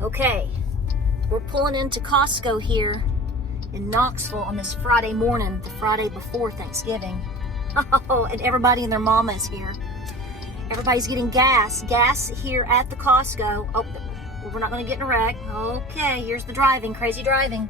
Okay, we're pulling into Costco here in Knoxville on this Friday morning, the Friday before Thanksgiving. Oh, and everybody and their mama is here. Everybody's getting gas here at the Costco. Oh, we're not going to get in a wreck. Okay, here's the driving, crazy driving.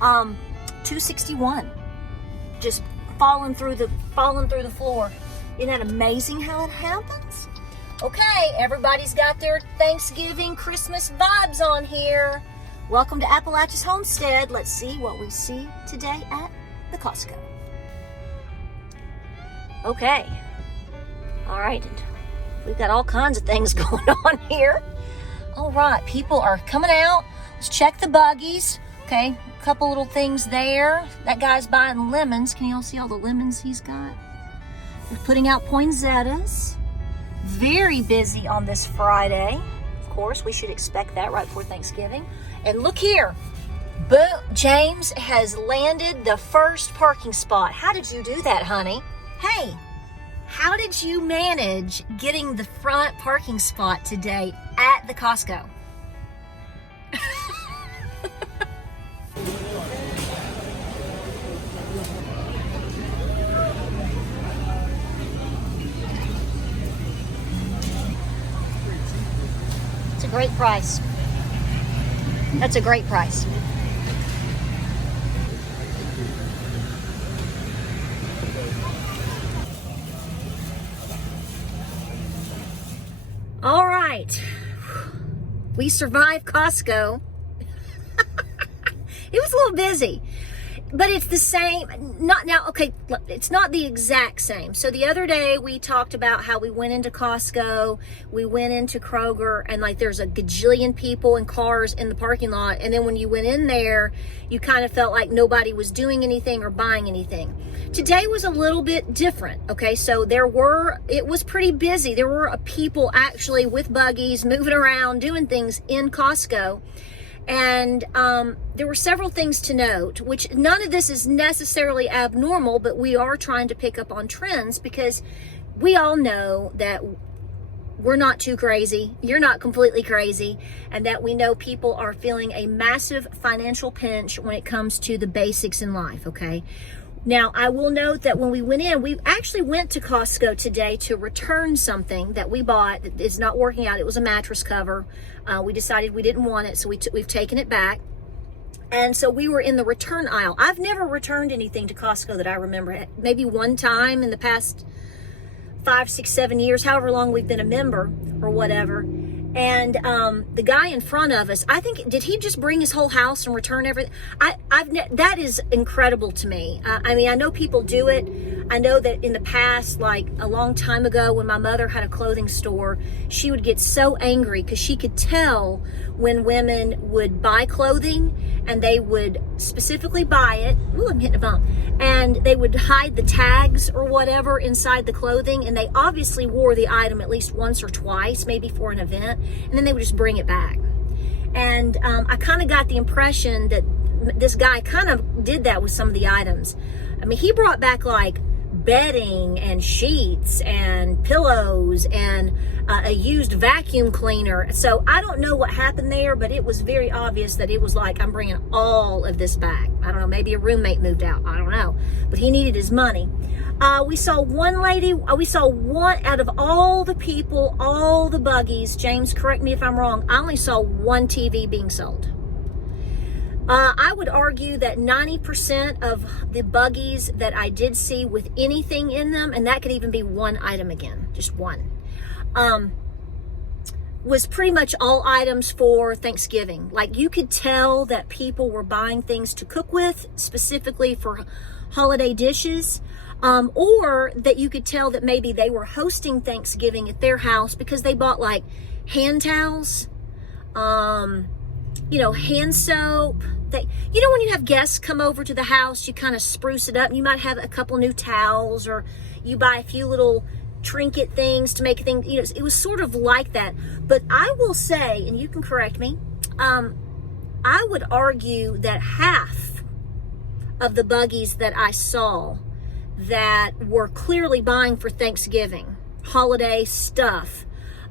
261, just falling through the floor. Isn't that amazing how it happens? Okay, everybody's got their Thanksgiving, Christmas vibes on here. Welcome to Appalachia's Homestead. Let's see what we see today at the Costco. Okay, all right, we've got all kinds of things going on here. All right, people are coming out. Let's check the buggies. Okay, a couple little things there. That guy's buying lemons. Can you all see all the lemons he's got? They're putting out poinsettias. Very busy on this Friday. Of course, we should expect that right before Thanksgiving. And look here. Boom, James has landed the first parking spot. How did you do that, honey? Hey, how did you manage getting the front parking spot today at the Costco? It's a great price. That's a great price. All right, we survived Costco. It was a little busy, but it's the same. Not now, okay, it's not the exact same. So the other day we talked about how we went into Costco, we went into Kroger, and like there's a gajillion people and cars in the parking lot. And then when you went in there, you kind of felt like nobody was doing anything or buying anything. Today was a little bit different, okay? So it was pretty busy. There were people actually with buggies moving around, doing things in Costco. And there were several things to note, which none of this is necessarily abnormal, but we are trying to pick up on trends because we all know that we're not too crazy. You're not completely crazy. And that we know people are feeling a massive financial pinch when it comes to the basics in life, okay? Now, I will note that when we went in, we actually went to Costco today to return something that we bought that is not working out. It was a mattress cover. We decided we didn't want it, so we've taken it back. And so we were in the return aisle. I've never returned anything to Costco that I remember. Maybe one time in the past 5, 6, 7 years, however long we've been a member or whatever. And the guy in front of us, I think, did he just bring his whole house and return everything? That is incredible to me. I mean, I know people do it. I know that in the past, like a long time ago when my mother had a clothing store, she would get so angry because she could tell when women would buy clothing and they would specifically buy it. Ooh, I'm hitting a bump. And they would hide the tags or whatever inside the clothing. And they obviously wore the item at least once or twice, maybe for an event. And then they would just bring it back. And I kind of got the impression that this guy kind of did that with some of the items. I mean, he brought back like bedding and sheets and pillows and a used vacuum cleaner. So I don't know what happened there, but it was very obvious that it was like, I'm bringing all of this back. I don't know, maybe a roommate moved out. I don't know, but he needed his money. We saw one lady, we saw one out of all the people, all the buggies. James, correct me if I'm wrong. I only saw one TV being sold. I would argue that 90% of the buggies that I did see with anything in them, and that could even be one item again, just one, was pretty much all items for Thanksgiving. Like you could tell that people were buying things to cook with, specifically for holiday dishes, or that you could tell that maybe they were hosting Thanksgiving at their house because they bought like hand towels, hand soap. When you have guests come over to the house, you kind of spruce it up. You might have a couple new towels, or you buy a few little trinket things to make things, it was sort of like that. But I will say, and you can correct me, I would argue that half of the buggies that I saw that were clearly buying for Thanksgiving, holiday stuff,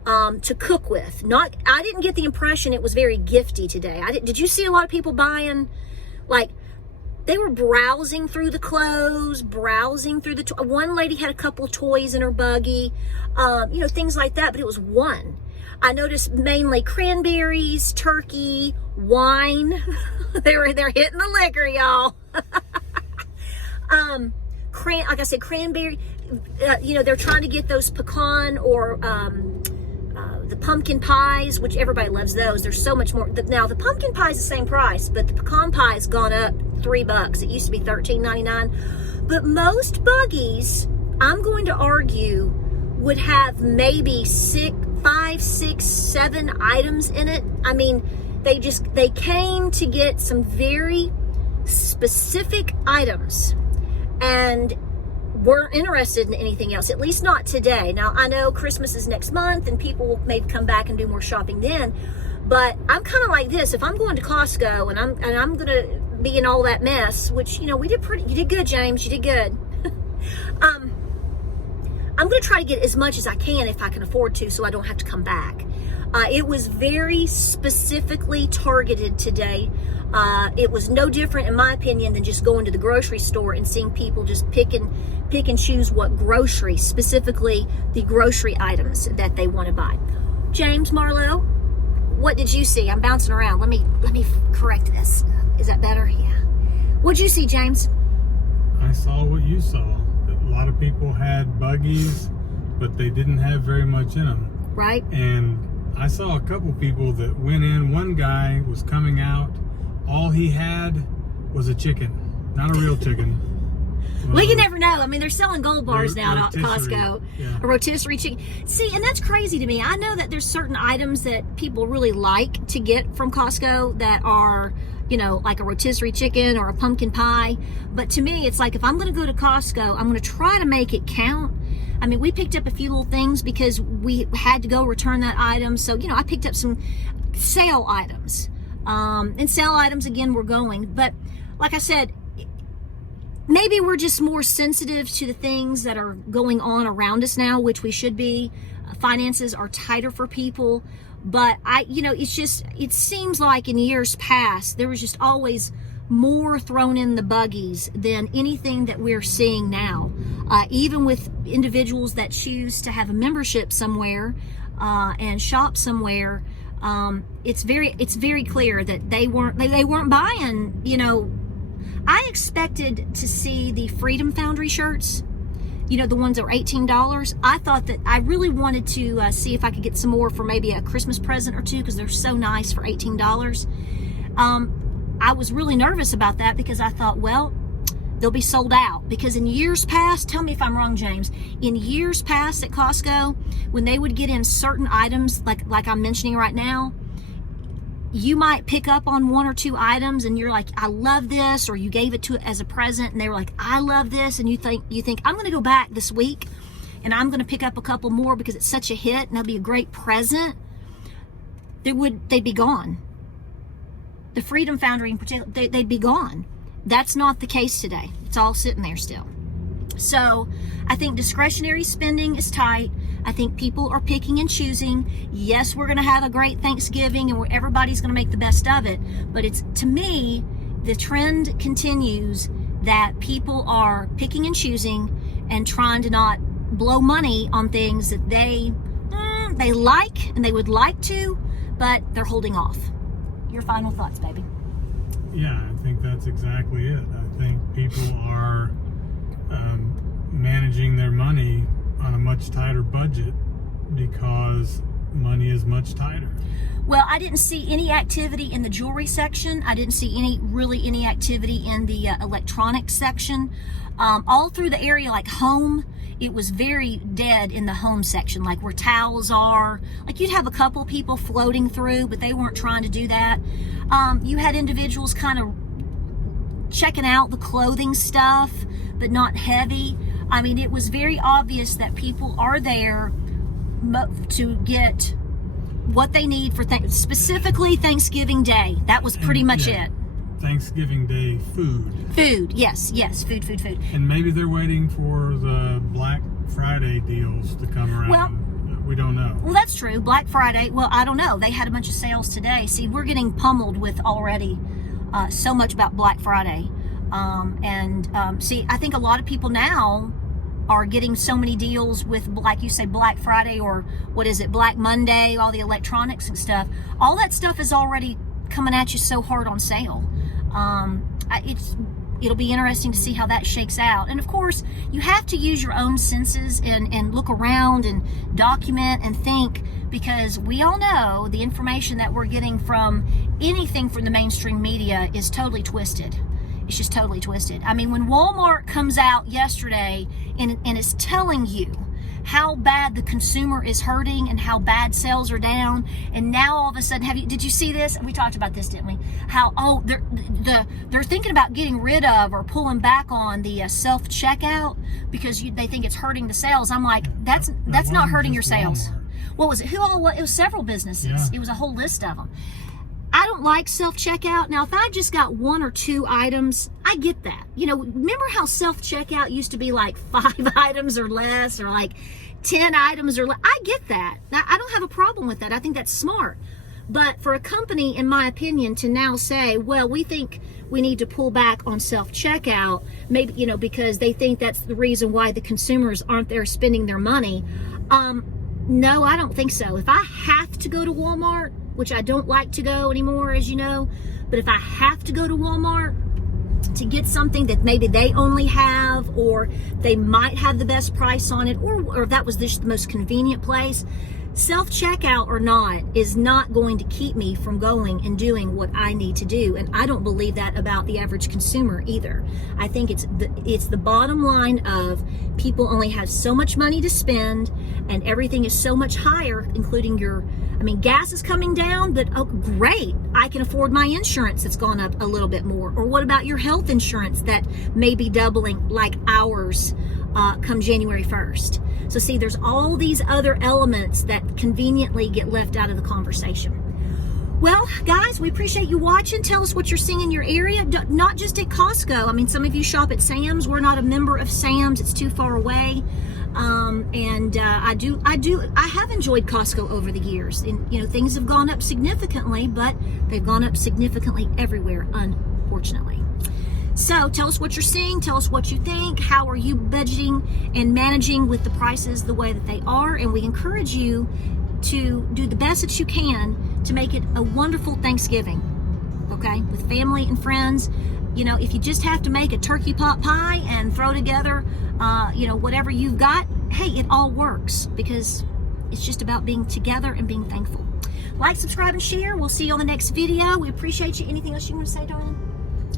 to cook with. I didn't get the impression it was very gifty today. Did you see a lot of people buying, like, they were browsing through the clothes, browsing through one lady had a couple of toys in her buggy, things like that, but it was one. I noticed mainly cranberries, turkey, wine. They're hitting the liquor, y'all. Like I said, cranberry. They're trying to get those pecan or the pumpkin pies, which everybody loves those. There's so much more. Now the pumpkin pie is the same price, but the pecan pie has gone up $3. It used to be $13.99. But most buggies, I'm going to argue, would have maybe 5, 6, 7 items in it. I mean, they came to get some very specific items and weren't interested in anything else, at least not today. Now, I know Christmas is next month and people will maybe come back and do more shopping then, but I'm kind of like this. If I'm going to Costco and I'm going to be in all that mess, which, you did good, James, you did good. I'm going to try to get as much as I can if I can afford to, so I don't have to come back. It was very specifically targeted today. It was no different, in my opinion, than just going to the grocery store and seeing people just pick and choose what groceries, specifically the grocery items that they want to buy. James, Marlo, what did you see? I'm bouncing around. Let me correct this. Is that better? Yeah. What'd you see, James? I saw what you saw. A lot of people had buggies, but they didn't have very much in them. Right. And I saw a couple people that went in. One guy was coming out. All he had was a chicken, not a real chicken. Well, you never know. I mean, they're selling gold bars now at Costco. Yeah. A rotisserie chicken. See, and that's crazy to me. I know that there's certain items that people really like to get from Costco that are, like a rotisserie chicken or a pumpkin pie. But to me, it's like, if I'm going to go to Costco, I'm going to try to make it count. I mean, we picked up a few little things because we had to go return that item. So, I picked up some sale items. And sale items, again, we're going. But like I said, maybe we're just more sensitive to the things that are going on around us now, which we should be. Finances are tighter for people. But it seems like in years past, there was just always more thrown in the buggies than anything that we're seeing now. Even with individuals that choose to have a membership somewhere and shop somewhere, it's very clear that they weren't buying. I expected to see the Freedom Foundry shirts, the ones that were $18. I thought that I really wanted to see if I could get some more for maybe a Christmas present or two, because they're so nice for $18. I was really nervous about that because I thought, well, they'll be sold out. Because in years past, tell me if I'm wrong, James, in years past at Costco, when they would get in certain items like I'm mentioning right now, you might pick up on 1 or 2 items and you're like, I love this, or you gave it to it as a present and they were like, I love this, and you think I'm going to go back this week and I'm going to pick up a couple more because it's such a hit and that'll be a great present. They'd be gone. The Freedom Foundry in particular, they'd be gone. That's not the case today. It's all sitting there still. So I think discretionary spending is tight. I think people are picking and choosing. Yes, we're going to have a great Thanksgiving and everybody's going to make the best of it. But to me, the trend continues that people are picking and choosing and trying to not blow money on things that they like and they would like to, but they're holding off. Your final thoughts, baby? Yeah, I think that's exactly it. I think people are managing their money on a much tighter budget because money is much tighter. Well, I didn't see any activity in the jewelry section. I didn't see any activity in the electronics section. All through the area, like home, it was very dead in the home section, like where towels are. Like you'd have a couple people floating through, but they weren't trying to do that. You had individuals kind of checking out the clothing stuff, but not heavy. I mean, it was very obvious that people are there to get what they need for specifically Thanksgiving Day. That was pretty much it. Thanksgiving Day food. Food, yes, food. And maybe they're waiting for the Black Friday deals to come around. Well, we don't know. Well, that's true. Black Friday, well, I don't know. They had a bunch of sales today. See, we're getting pummeled with already so much about Black Friday. See, I think a lot of people now are getting so many deals with, like you say, Black Friday, or what is it, Black Monday, all the electronics and stuff. All that stuff is already coming at you so hard on sale. It'll be interesting to see how that shakes out. And of course, you have to use your own senses and look around and document and think, because we all know the information that we're getting from anything from the mainstream media is totally twisted. It's just totally twisted. I mean, when Walmart comes out yesterday and is telling you how bad the consumer is hurting and how bad sales are down, and now all of a sudden, did you see this? We talked about this, didn't we? How they're thinking about getting rid of or pulling back on the self-checkout because they think it's hurting the sales. I'm like, that's not hurting your sales. Walmart. What was it? It was several businesses. Yeah. It was a whole list of them. I don't like self-checkout. Now, if I just got 1 or 2 items, I get that. You know, remember how self-checkout used to be like 5 items or less, or like 10 items or less? I get that. I don't have a problem with that. I think that's smart. But for a company, in my opinion, to now say, well, we think we need to pull back on self-checkout, maybe, you know, because they think that's the reason why the consumers aren't there spending their money. No, I don't think so. If I have to go to Walmart, which I don't like to go anymore, as you know, but if I have to go to Walmart to get something that maybe they only have, or they might have the best price on it, or that was just the most convenient place, self-checkout or not is not going to keep me from going and doing what I need to do. And I don't believe that about the average consumer either. I think it's the bottom line of people only have so much money to spend, and everything is so much higher, including gas is coming down, but oh, great, I can afford my insurance that's gone up a little bit more. Or what about your health insurance that may be doubling like ours come January 1st? So see, there's all these other elements that conveniently get left out of the conversation. Well, guys, we appreciate you watching. Tell us what you're seeing in your area, not just at Costco. I mean, some of you shop at Sam's. We're not a member of Sam's. It's too far away. I have enjoyed Costco over the years. And, you know, things have gone up significantly, but they've gone up significantly everywhere, unfortunately. So tell us what you're seeing. Tell us what you think. How are you budgeting and managing with the prices the way that they are? And we encourage you to do the best that you can to make it a wonderful Thanksgiving, okay, with family and friends. You know, if you just have to make a turkey pot pie and throw together, whatever you've got, hey, it all works, because it's just about being together and being thankful. Like, subscribe, and share. We'll see you on the next video. We appreciate you. Anything else you want to say, darling?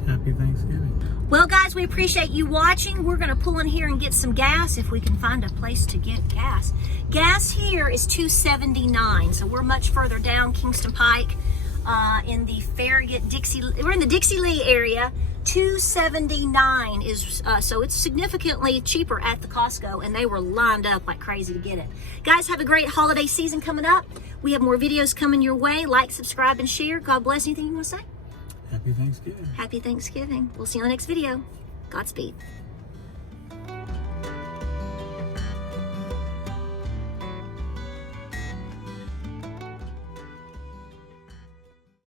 Happy Thanksgiving. Well, guys, we appreciate you watching. We're going to pull in here and get some gas if we can find a place to get gas. Gas here is $2.79, so we're much further down Kingston Pike in the Farragut, we're in the Dixie Lee area. $2.79 is, so it's significantly cheaper at the Costco, and they were lined up like crazy to get it. Guys, have a great holiday season coming up. We have more videos coming your way. Like, subscribe, and share. God bless. Anything you want to say? Happy Thanksgiving. Happy Thanksgiving. We'll see you on the next video. Godspeed.